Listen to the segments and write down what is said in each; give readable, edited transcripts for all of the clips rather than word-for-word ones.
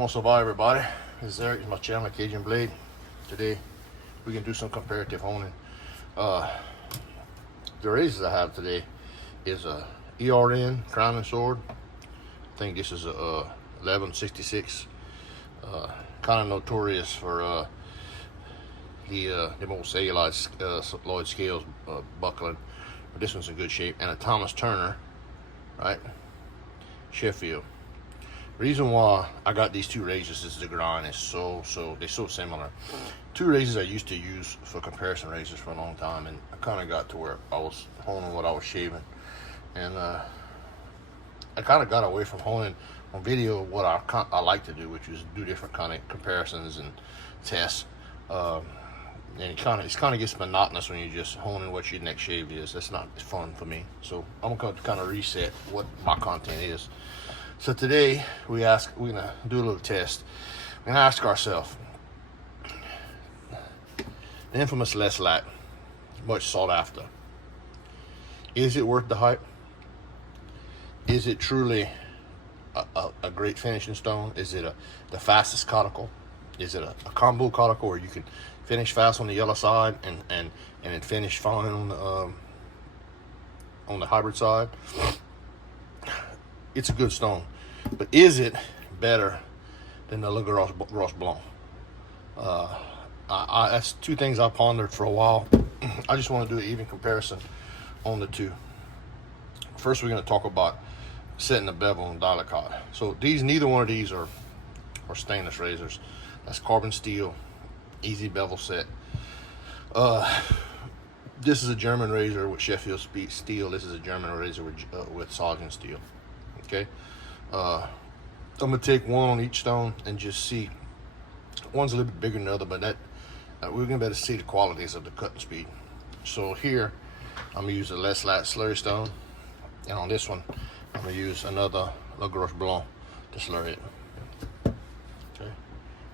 Come on, survive, everybody. This is Eric, my channel, Cajun Blade. Today we can do some comparative honing. The razors I have today is a ERN Crown and Sword. I think this is a 1166. Kind of notorious for the old celluloid scales buckling, but this one's in good shape. And a Thomas Turner, right? Sheffield. Reason why I got these two razors is the grind is they're so similar. Two razors I used to use for comparison razors for a long time, and I kind of got to where I was honing what I was shaving, and I kind of got away from honing on video what I like to do, which is do different kind of comparisons and tests. And it kind of gets monotonous when you're just honing what your next shave is. That's not fun for me. So I'm gonna kind of reset what my content is. So today we're gonna do a little test. We're gonna ask ourselves, the infamous Les Lat, much sought after. Is it worth the hype? Is it truly a great finishing stone? Is it the fastest coticle? Is it a combo coticle where you can finish fast on the yellow side and then finish fine on the hybrid side? It's a good stone, but is it better than the Grosse Blanche? That's two things I pondered for a while. I just want to do an even comparison on the two. First, we're going to talk about setting the bevel on dialecot. So neither one of these are stainless razors. That's carbon steel, easy bevel set. This is a German razor with Sheffield steel. This is a German razor with Sargent steel. Okay, I'm gonna take one on each stone and just see. One's a little bit bigger than the other, but we're gonna be able to see the qualities of the cutting speed. So here, I'm gonna use a Les Lat slurry stone, and on this one, I'm gonna use another Grosse Blanche to slurry it. Okay,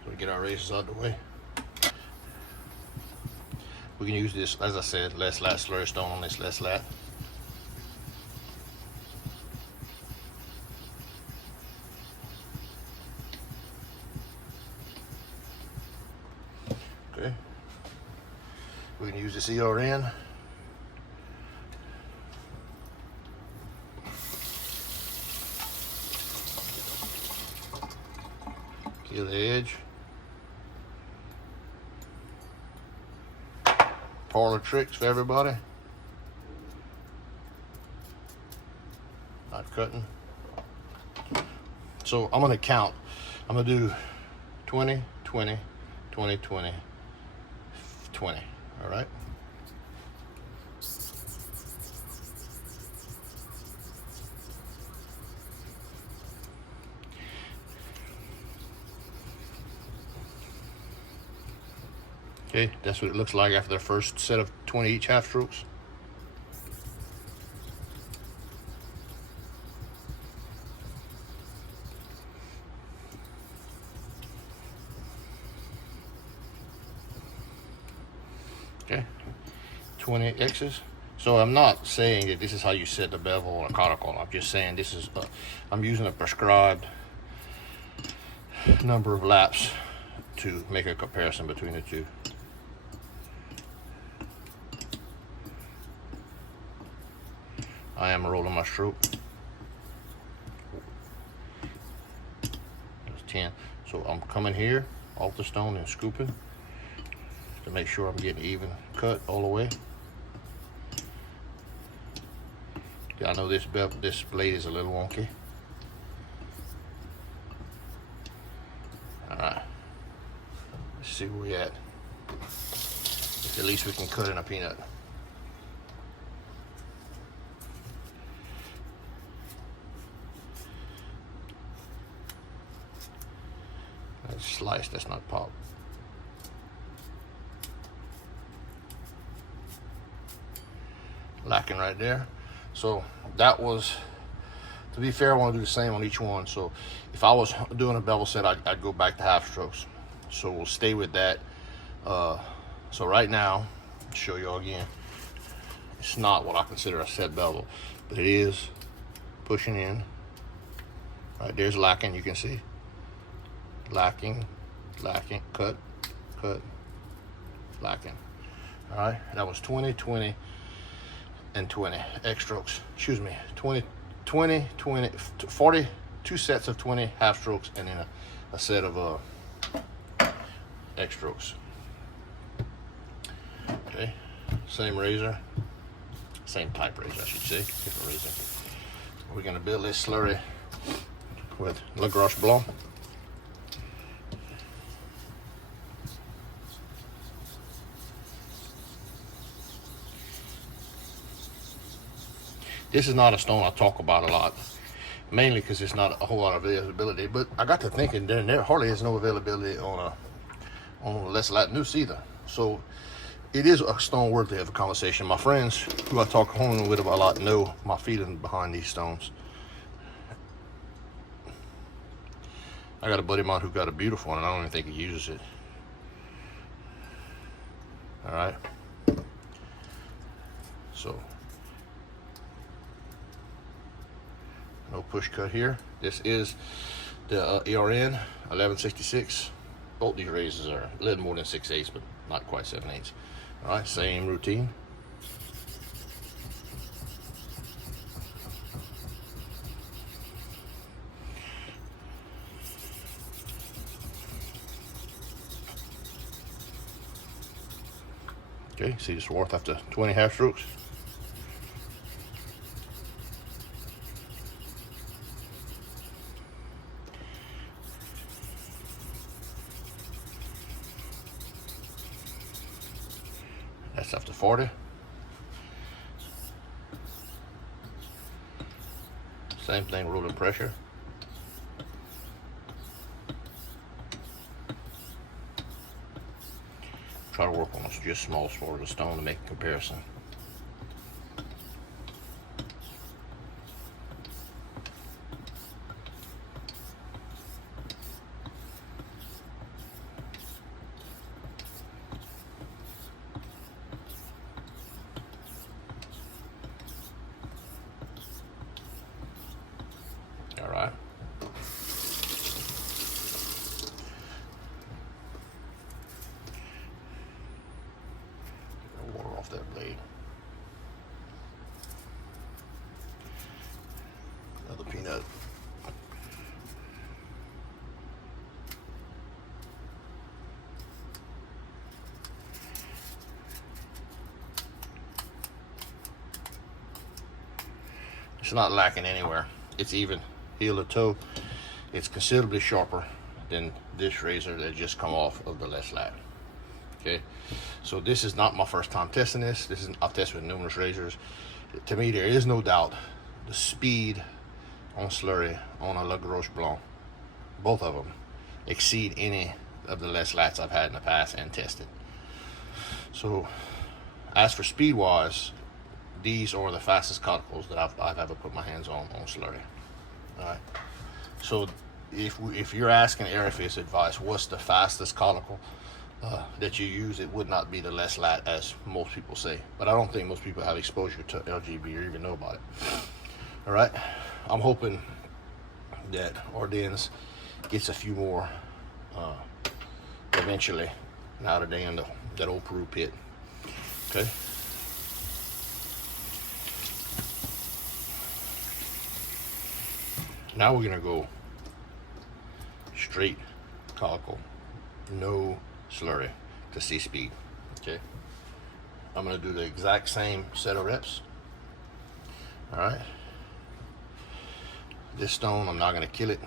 so we get our razors out of the way. We can use this, as I said, Les Lat slurry stone on this Les Lat. Okay, we can use this ERN. Kill the edge. Parlor tricks for everybody. Not cutting. So I'm gonna count. I'm gonna do 20, 20, 20, 20, 20, all right? Okay, that's what it looks like after the first set of 20 each half strokes. Okay, 20 X's. So I'm not saying that this is how you set the bevel on a coticle. I'm just saying this is, I'm using a prescribed number of laps to make a comparison between the two. I am rolling my stroke. That's 10. So I'm coming here off the stone and scooping to make sure I'm getting even cut all the way. I know this blade is a little wonky. All right, let's see where we at. At least we can cut in a peanut. That's sliced, that's not pop. Lacking right there. So that was, to be fair, I want to do the same on each one. So if I was doing a bevel set, I'd go back to half strokes. So we'll stay with that. So right now, I'll show y'all again. It's not what I consider a set bevel, but it is pushing in. Right there's lacking, you can see. lacking, cut, lacking. All right, that was 20, 20, and 20 X strokes. Excuse me, 20, 20, 20, 40, 2 sets of 20 half strokes, and then a set of X strokes. Okay, same razor, same type razor, I should say, different razor. We're gonna build this slurry with Grosse Blanche. This is not a stone I talk about a lot, mainly because it's not a whole lot of availability, but I got to thinking there hardly is no availability on Les Latneuses either. So it is a stone worthy of a conversation. My friends who I talk home with a lot know my feeling behind these stones. I got a buddy of mine who got a beautiful one, and I don't even think he uses it. All right. So no push cut here. This is the ERN 1166. Both these razors are a little more than 6/8, but not quite 7/8. All right, same routine. Okay, see the swath after 20 half strokes. That's after 40. Same thing, rolling pressure. Try to work on just small sort of the stone to make a comparison. All right. Water off that blade. Another peanut. It's not lacking anywhere. It's even. Heel to toe, it's considerably sharper than this razor that just come off of the Les Lat. Okay, so this is not my first time testing this. I've tested with numerous razors. To me, there is no doubt the speed on Slurry on a Grosse Blanche, both of them, exceed any of the Les Lats I've had in the past and tested. So, as for speed wise, these are the fastest Coticles that I've ever put my hands on Slurry. All right. So if you're asking Airface advice, what's the fastest Coticle that you use, it would not be the Les Lat as most people say. But I don't think most people have exposure to LGB or even know about it. All right. I'm hoping that Ardennes gets a few more eventually now that they're in that old Peru pit. Okay. Now we're gonna go straight Coticle, no Slurry to see speed. Okay, I'm gonna do the exact same set of reps. All right, this stone I'm not gonna kill it.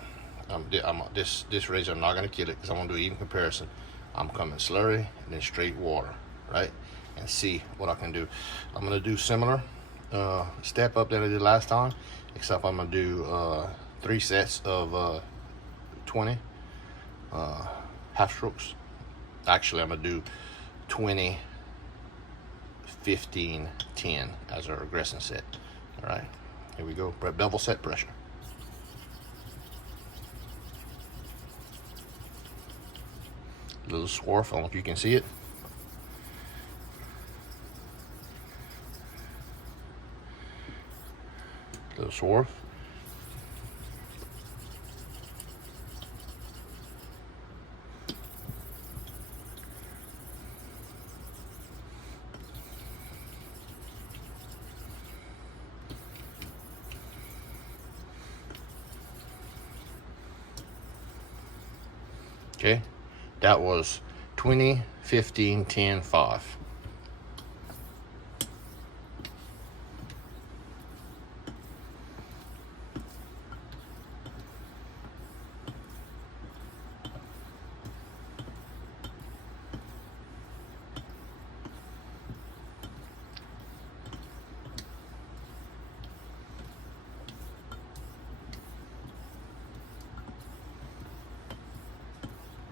This razor I'm not gonna kill it because I want to do an even comparison. I'm coming Slurry and then straight water, right, and see what I can do. I'm gonna do similar step up that I did last time, except I'm gonna do 3 sets of 20 half strokes. Actually, I'm gonna do 20, 15, 10 as a regressing set. All right, here we go. Bevel set pressure. Little swarf, I don't know if you can see it. Little swarf. Okay, that was 20, 15, 10, 5.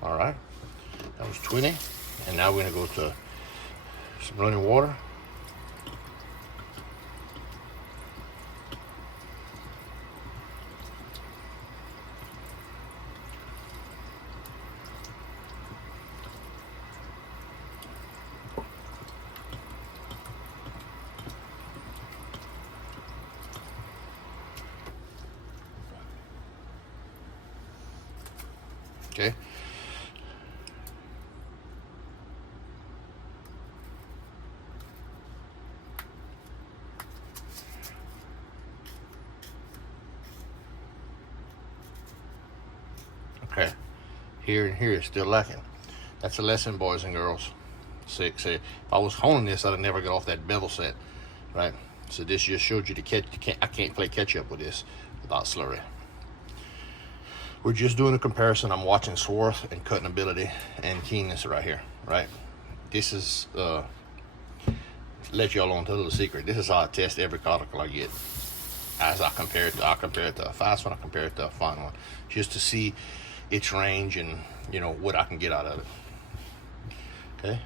All right, that was 20, and now we're gonna go to some running water. Okay. Okay. Here and here is still lacking. That's a lesson, boys and girls. See, if I was honing this, I'd have never got off that bevel set, right? So this just showed you I can't play catch up with this without slurry. We're just doing a comparison. I'm watching swarth and cutting ability and keenness right here, right? This is let y'all on to a little secret. This is how I test every cuticle I get. As I compare it to a fast one, I compare it to a fine one, just to see its range and what I can get out of it. Okay,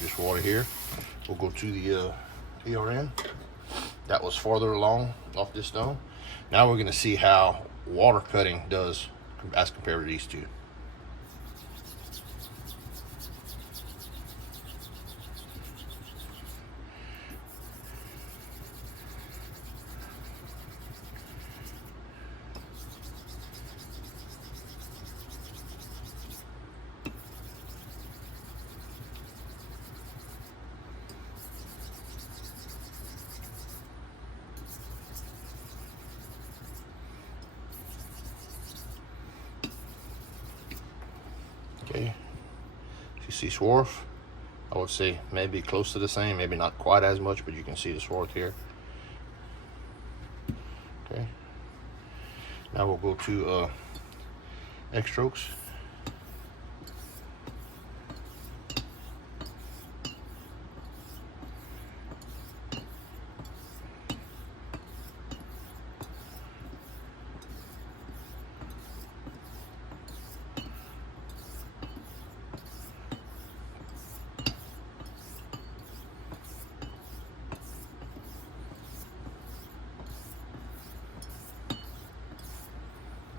just water here. We'll go to the ERN. That was farther along off this stone. Now we're going to see how water cutting does as compared to these two. Okay, if you see swarf, I would say maybe close to the same, maybe not quite as much, but you can see the swarf here. Okay, now we'll go to X strokes.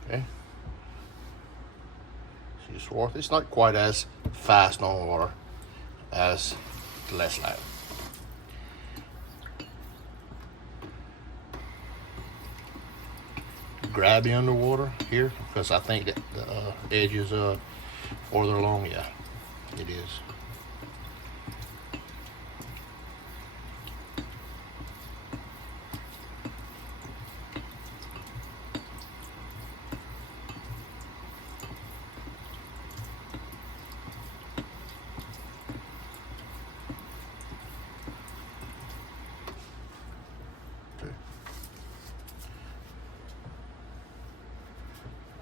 Okay. See swarth. It's not quite as fast on water as the Les Latneuses. Grabby underwater here because I think that the edge is farther along. Yeah, it is.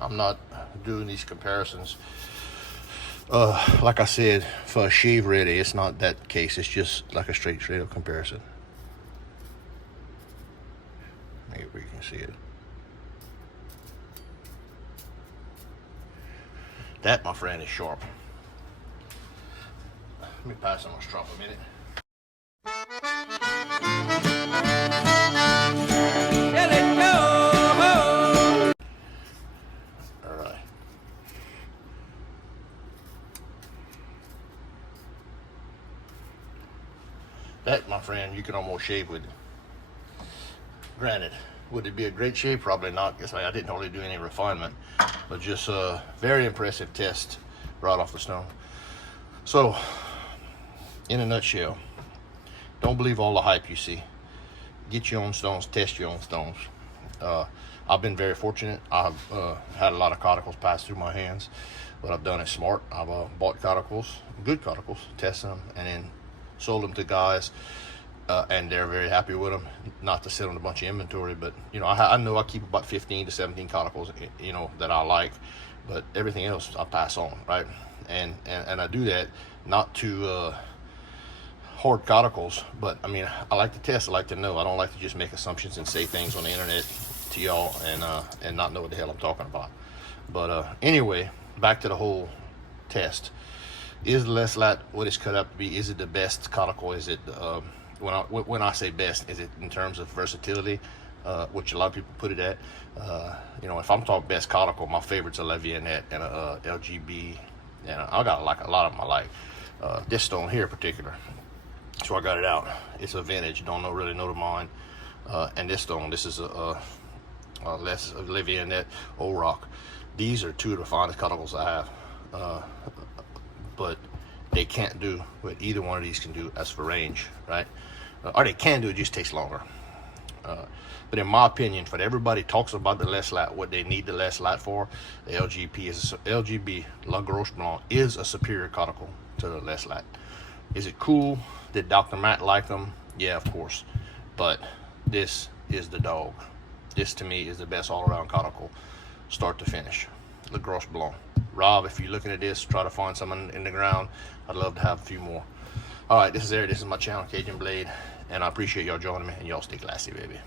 I'm not doing these comparisons. Like I said, for a shave ready, it's not that case. It's just like a straight up comparison. Maybe you can see it. That, my friend, is sharp. Let me pass on my strop a minute. That, my friend, you can almost shave with. Granted, would it be a great shave? Probably not, because I didn't really do any refinement, but just a very impressive test right off the stone. So, in a nutshell, don't believe all the hype you see. Get your own stones, test your own stones. I've been very fortunate. I've had a lot of Coticles pass through my hands, but I've done it smart. I've bought Coticles, good Coticles, tested them, and then sold them to guys, and they're very happy with them. Not to sit on a bunch of inventory, but you know, I know I keep about 15 to 17 Coticles, you know, that I like, but everything else I pass on, right? And I do that not to hoard Coticles, but I mean, I like to test. I like to know. I don't like to just make assumptions and say things on the internet to y'all and not know what the hell I'm talking about. But anyway, back to the whole test. Is the Les Lat what it's cut up to be? Is it the best Coticle? Is it when I say best, is it in terms of versatility, which a lot of people put it at? You know, if I'm talking best Coticle, my favorites are Levianet and LGB, and I got like a lot of them I like. This stone here in particular, so I got it out. It's a vintage, don't really know the mine. And this stone, this is a less Levianet Old Rock. These are two of the finest Coticles I have, but they can't do what either one of these can do as for range, right? Or they can do, it just takes longer. But in my opinion, for everybody talks about the Les Lat, what they need the Les Lat for, the LGB, La Grosse Blanche, is a superior Coticle to the Les Lat. Is it cool? Did Dr. Matt like them? Yeah, of course. But this is the dog. This to me is the best all-around Coticle, start to finish. La Grosse Blanche. Rob, if you're looking at this, try to find someone in the ground. I'd love to have a few more. All right, this is Eric. This is my channel, Cajun Blade, and I appreciate y'all joining me, and y'all stay classy, baby.